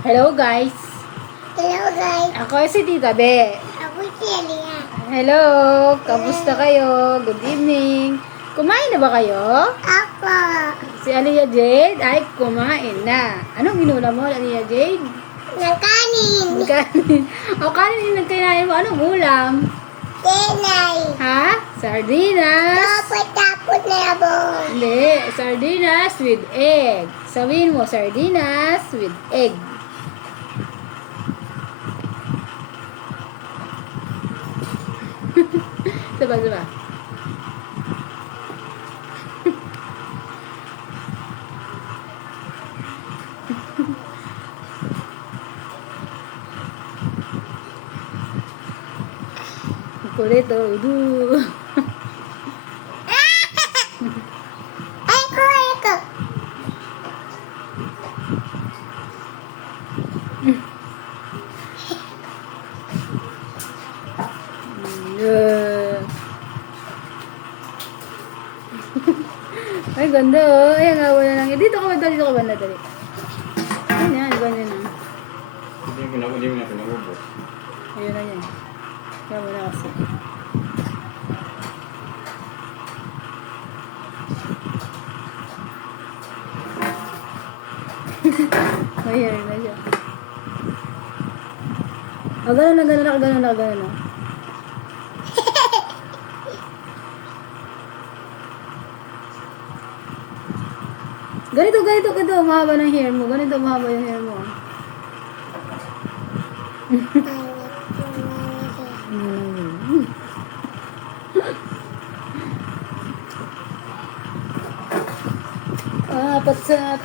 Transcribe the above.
Hello guys. Hello guys. Ako si Tita Be. Ako si Elia. Hello. Kamusta kayo? Good evening. Kumain na ba kayo? Ako. Si Aliyah Jade ay kumain na. Anong inulam mo, Aliyah Jade? Nakanin. Kanin. O kanin yung nagkainain mo. Anong ulam? Tenay. Ha? Sardinas? Tapos na abon. Hindi. Sardinas with egg. Sabihin mo, sardinas with egg. Diba? Kulit, oh. Eko. Yeah. Ay, ganda oh. Ay, ang awa na lang. Dito ka ba? Dito ka ba? Dali. Ayun yan, ganyan na. Hindi mo na pinagubos. Ayun na yan. Kaya mo na kasi. Ayun na siya. O, gano'n na. Ganito. Mahaba ng hair mo. Ganito, mahaba yung hair mo. Patsa.